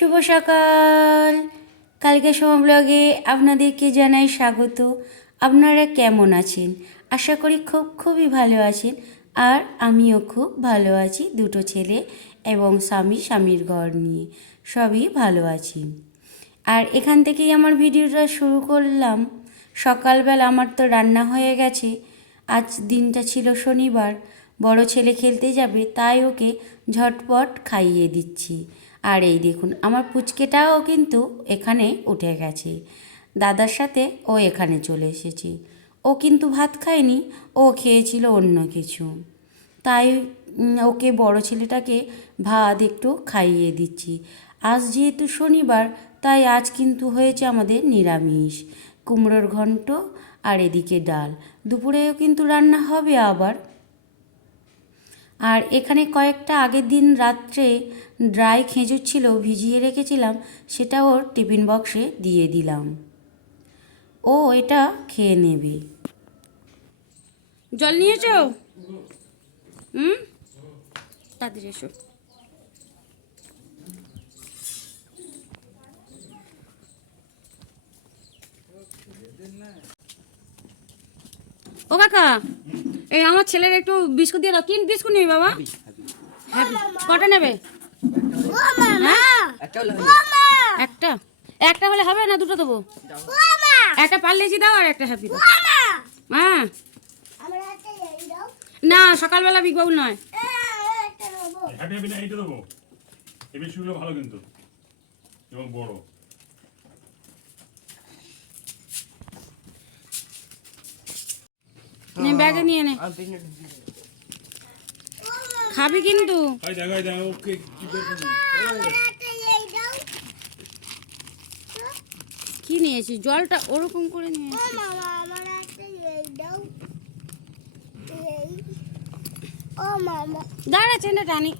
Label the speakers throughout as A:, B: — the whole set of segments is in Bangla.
A: শুভ সকাল। কালকে সময় ব্লগে আপনাদেরকে জানাই স্বাগত। আপনারা কেমন আছেন? আশা করি খুব, খুবই ভালো আছেন। আর আমিও খুব ভালো আছি, দুটো ছেলে এবং স্বামী, স্বামীর ঘর নিয়ে। সবই ভালো আছি। আর এখান থেকেই আমার ভিডিওটা শুরু করলাম। সকালবেলা আমার তো রান্না হয়ে গেছে। আজ দিনটা ছিল শনিবার। বড় ছেলে খেলতে যাবে, তাই ওকে ঝটপট খাইয়ে দিচ্ছি। আর এই দেখুন, আমার পুচকেটাও কিন্তু এখানে উঠে গেছে। দাদার সাথে ও এখানে চলে এসেছে। ও কিন্তু ভাত খায়নি, ও খেয়েছিল অন্য কিছু। তাই ওকে বড় ছেলেটাকে ভাত একটু খাইয়ে দিচ্ছি। আজ যেহেতু শনিবার, তাই আজ কিন্তু হয়েছে আমাদের নিরামিষ। কুমড়োর ঘন্ট আর এদিকে ডাল। দুপুরেও কিন্তু রান্না হবে আবার। আর এখানে কয়েকটা আগের দিন রাত্রে ড্রাই খেজুর ছিল, ভিজিয়ে রেখেছিলাম, সেটা ওর টিফিন বক্সে দিয়ে দিলাম। ও এটা খেয়ে নেবে। জল নিয়েছো? হুম? তাড়াতাড়ি এসো। ও কাকা! এই আমার ছেলের একটু বিস্কুট দিয়ে দাও। কি বিস্কুট নেবে বাবা। কটা নেবে? হ্যাঁ? একটা। একটা হলে হবে না দুটো দেবো? একটা পারলেজি দাও আর একটা হ্যাপি হ্যাঁ। না সকালবেলা বিগ বাবুল নয়।
B: হ্যাপি হ্যাপি না এইটা দেবো এই বেশিগুলো ভালো কিন্তু। এবং বড়।
A: নে ব্যাগে নিয়ে নে। খাবি কিন্তু।
B: কি
A: নিয়েছি জলটা ওরকম করে নিয়ে দাঁড়া চেনটা টানি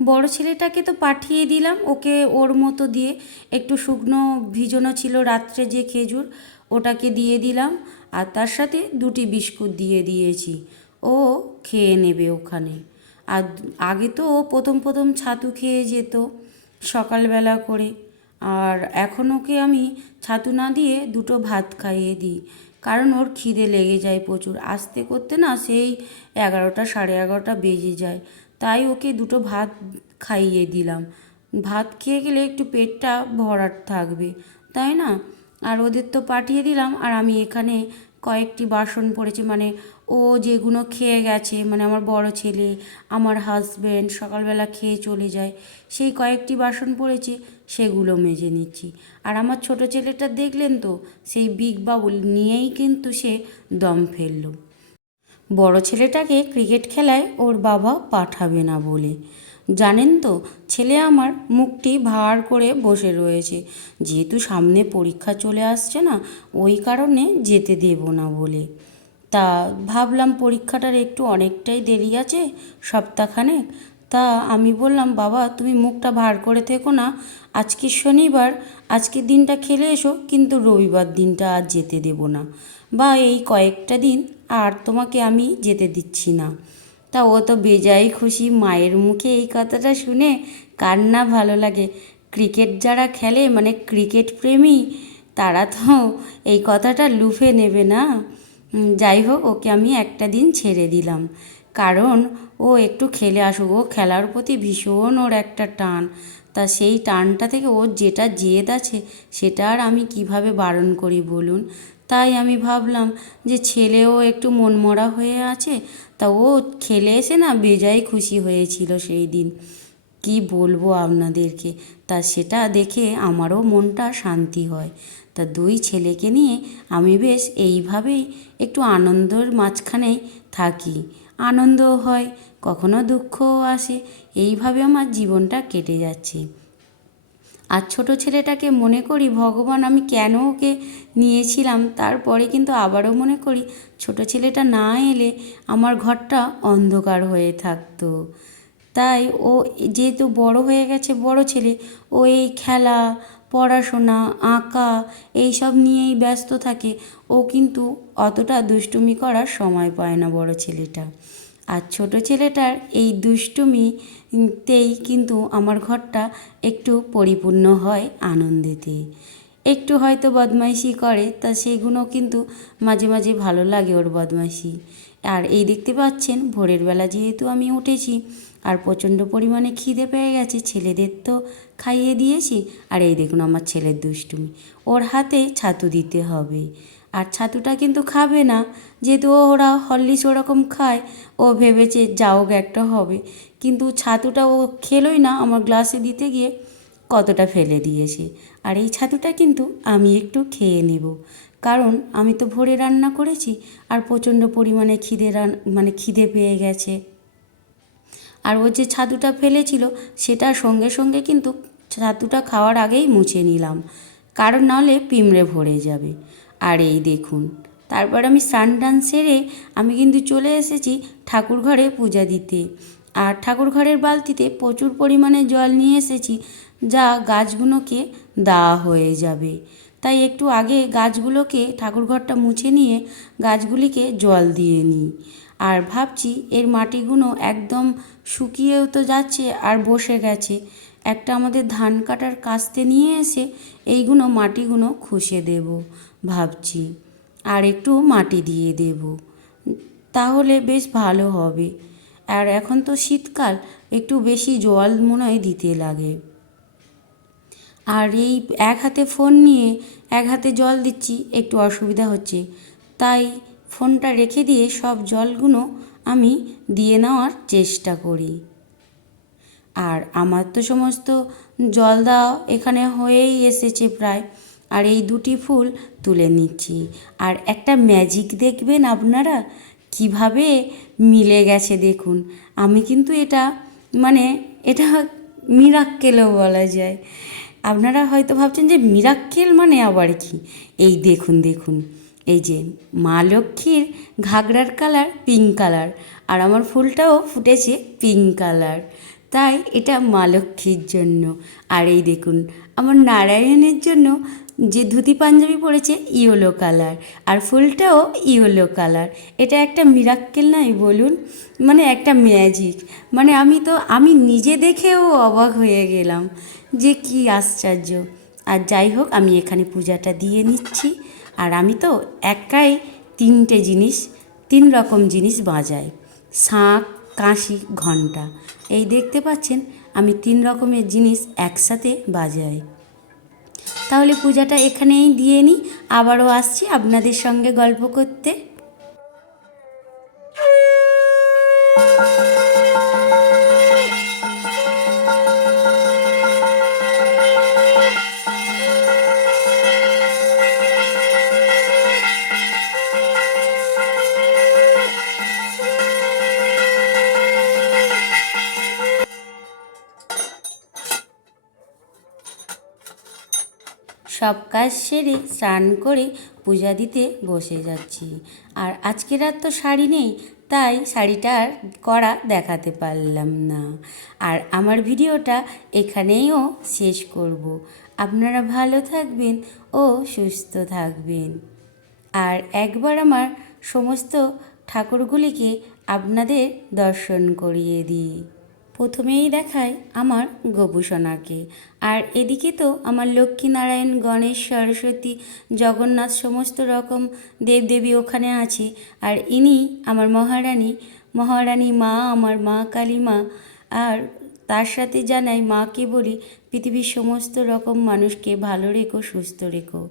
A: বড় ছেলেটাকে তো পাঠিয়ে দিলাম, ওকে ওর মতো দিয়ে। একটু শুকনো ভিজানো ছিল রাত্রে যে খেজুর, ওটাকে দিয়ে দিলাম। আর তার সাথে দুটি বিস্কুট দিয়ে দিয়েছি। ও খেয়ে নেবে ওখানে। আর আগে তো ও প্রথম প্রথম ছাতু খেয়ে যেত সকালবেলা করে। আর এখন ওকে আমি ছাতু না দিয়ে দুটো ভাত খাইয়ে দিই। কারণ ওর খিদে লেগে যায় প্রচুর। আসতে করতে না সেই এগারোটা সাড়ে এগারোটা বেজে যায়। তাই ওকে দুটো ভাত খাইয়ে দিলাম। ভাত খেয়ে গেলে একটু পেটটা ভরাট থাকবে, তাই না? আর ওদের তো পাঠিয়ে দিলাম, আর আমি এখানে কয়েকটি বাসন পড়েছি। মানে ও যেগুলো খেয়ে গেছে মানে আমার বড় ছেলে, আমার হাজব্যান্ড সকালবেলা খেয়ে চলে যায়, সেই কয়েকটি বাসন পড়েছে, সেগুলো মেজে নিচ্ছি। আর আমার ছোট ছেলেটা দেখলেন তো, সেই বিগ বাবুল নিয়েই কিন্তু সে দম ফেলল। বড় ছেলেটাকে ক্রিকেট খেলায় ওর বাবা পাঠাবে না বলে। জানেন তো, ছেলে আমার মুখটি ভার করে বসে রয়েছে। যেহেতু সামনে পরীক্ষা চলে আসছে না, ওই কারণে যেতে দেব না বলে। তা ভাবলাম পরীক্ষাটার একটু অনেকটাই দেরি আছে, সপ্তাহখানেক। তা আমি বললাম, বাবা, তুমি মুখটা ভার করে থেকো না। আজকে শনিবার আজকের দিনটা খেলে এসো, কিন্তু রবিবার দিনটা আর যেতে দেব না। বা এই কয়েকটা দিন আর তোমাকে আমি যেতে দিচ্ছি না। তা ও তো বেজায় খুশি, মায়ের মুখে এই কথাটা শুনে কার না ভালো লাগে। ক্রিকেট যারা খেলে মানে ক্রিকেট প্রেমী, তারা তো এই কথাটা লুফে নেবে না। যাই হোক, ওকে আমি একটা দিন ছেড়ে দিলাম। কারণ ও একটু খেলে আসুক, ও খেলার প্রতি ভীষণ ওর একটা টান। তা সেই টানটা থেকে ওর যেটা জেদ আছে, সেটা আর আমি কীভাবে বারণ করি বলুন? তাই আমি ভাবলাম যে ছেলেও একটু মনমরা হয়ে আছে, তা ও খেলে এসে না বেজায় খুশি হয়েছিল সেই দিন। কি বলব আপনাদেরকে, তা সেটা দেখে আমারও মনটা শান্তি হয়। তা দুই ছেলেকে নিয়ে আমি বেশ এইভাবেই একটু আনন্দর মাঝখানেই থাকি। আনন্দও হয়, কখনো দুঃখও আসে, এইভাবে আমার জীবনটা কেটে যাচ্ছে। আর ছোট ছেলেটাকে মনে করি, ভগবান, আমি কেন ওকে নিয়েছিলাম? তারপরে কিন্তু আবারও মনে করি, ছোট ছেলেটা না এলে আমার ঘরটা অন্ধকার হয়ে থাকতো। তাই ও যেহেতু বড় হয়ে গেছে, বড় ছেলে, ও এই খেলা, পড়াশোনা, আঁকা এই সব নিয়েই ব্যস্ত থাকে। ও কিন্তু অতটা দুষ্টুমি করার সময় পায় না বড় ছেলেটা। আর ছোট ছেলেটার এই দুষ্টুমিতেই কিন্তু আমার ঘরটা একটু পরিপূর্ণ হয় আনন্দেতে। একটু হয়তো বদমাইশি করে, তা সেগুলো কিন্তু মাঝে মাঝে ভালো লাগে ওর বদমাইশি। আর এই দেখতে পাচ্ছেন, ভোরের বেলা যেহেতু আমি উঠেছি, আর প্রচণ্ড পরিমাণে খিদে পেয়ে গেছে, ছেলেদের তো খাইয়ে দিয়েছি। আর এই দেখুন আমার ছেলের দুষ্টুমি, ওর হাতে ছাতু দিতে হবে। আর ছাতুটা কিন্তু খাবে না। যেহেতু ওরা হরলিক্স ওরকম খায়, ও ভেবেছে যাও একটা হবে। কিন্তু ছাতুটা ও খেলোই না, আমার গ্লাসে দিতে গিয়ে কতটা ফেলে দিয়েছে। আর এই ছাতুটা কিন্তু আমি একটু খেয়ে নেব। কারণ আমি তো ভোরে রান্না করেছি, আর প্রচণ্ড পরিমাণে খিদে রান মানে খিদে পেয়ে গেছে। আর ও যে ছাতুটা ফেলেছিল, সেটা সঙ্গে সঙ্গে কিন্তু ছাতুটা খাওয়ার আগেই মুছে নিলাম। কারণ নাহলে পিমড়ে ভরে যাবে। আর এই দেখুন। তারপর আমি স্নান টান সেরে আমি কিন্তু চলে এসেছি ঠাকুর ঘরে পূজা দিতে। আর ঠাকুর ঘরের বালতিতে প্রচুর পরিমাণে জল নিয়ে এসেছি, যা গাছগুলোকে দেওয়া হয়ে যাবে। তাই একটু আগে গাছগুলোকে ঠাকুর ঘরটা মুছে নিয়ে গাছগুলিকে জল দিয়ে নিই। আর ভাবছি এর মাটিগুলো একদম শুকিয়েও তো যাচ্ছে আর বসে গেছে। একটা আমাদের ধান কাটার কাস্তে নিয়ে এসে এইগুলো মাটিগুলো খুশে দেব। ভাবছি। আর একটু মাটি দিয়ে দেব। তাহলে বেশ ভালো হবে। আর এখন তো শীতকাল, একটু বেশি জল মনে হয় দিতে লাগে। আর এই এক হাতে ফোন নিয়ে এক হাতে জল দিচ্ছি, একটু অসুবিধা হচ্ছে। তাই ফোনটা রেখে দিয়ে সব জলগুলো আমি দিয়ে নেওয়ার চেষ্টা করি। আর আমার তো সমস্ত জল দেওয়া এখানে হয়েই এসেছে প্রায়। আর এই দুটি ফুল তুলে নিচ্ছি। আর একটা ম্যাজিক দেখবেন আপনারা? কীভাবে মিলে গেছে দেখুন। আমি কিন্তু এটা মানে এটা মিরাক্কেলও বলা যায়। আপনারা হয়তো ভাবছেন যে মিরাক্কেল মানে আবার কি? এই দেখুন দেখুন। এই যে মা লক্ষ্মীর ঘাগরার কালার পিঙ্ক কালার, আর আমার ফুলটাও ফুটেছে পিঙ্ক কালার। তাই এটা মা লক্ষ্মীর জন্য। আর এই দেখুন, আমার নারায়ণের জন্য যে ধুতি পাঞ্জাবি পরেছে ইয়েলো কালার, আর ফুলটাও ইয়েলো কালার। এটা একটা মিরাক্কেল নাই বলুন মানে একটা ম্যাজিক মানে আমি তো, আমি নিজে দেখেও অবাক হয়ে গেলাম যে কি আশ্চর্য। আর যাই হোক, আমি এখানে পূজাটা দিয়ে নিচ্ছি। আর আমি তো একাই তিনটে জিনিস, তিন রকম জিনিস বাজাই। শাঁখ কাঁসি ঘণ্টা। এই দেখতে পাচ্ছেন, আমি তিন রকমের জিনিস একসাথে বাজাই। তাহলে পূজাটা এখানেই দিয়ে নিই। আবারও আসছি আপনাদের সঙ্গে গল্প করতে। সব কাজ সেরে স্নান করে পূজা দিতে বসে যাচ্ছি। আর আজকের আর তো শাড়ি নেই, তাই শাড়িটা আর করা দেখাতে পারলাম না। আর আমার ভিডিওটা এখানেইও শেষ করব। আপনারা ভালো থাকবেন ও সুস্থ থাকবেন। আর একবার আমার সমস্ত ঠাকুরগুলিকে আপনাদের দর্শন করিয়ে দিই। প্রথমেই দেখায় আমার গোপুসোনাকে আর এদিকে তো আমার লক্ষ্মীনারায়ণ, গণেশ, সরস্বতী, জগন্নাথ সমস্ত রকম দেবদেবী ওখানে আছে। আর ইনি আমার মহারানী। মহারানী মা, আমার মা কালী মা আর তার সাথে জানাই মাকে বলি, পৃথিবীর সমস্ত রকম মানুষকে ভালো রেখো, সুস্থ রেখো।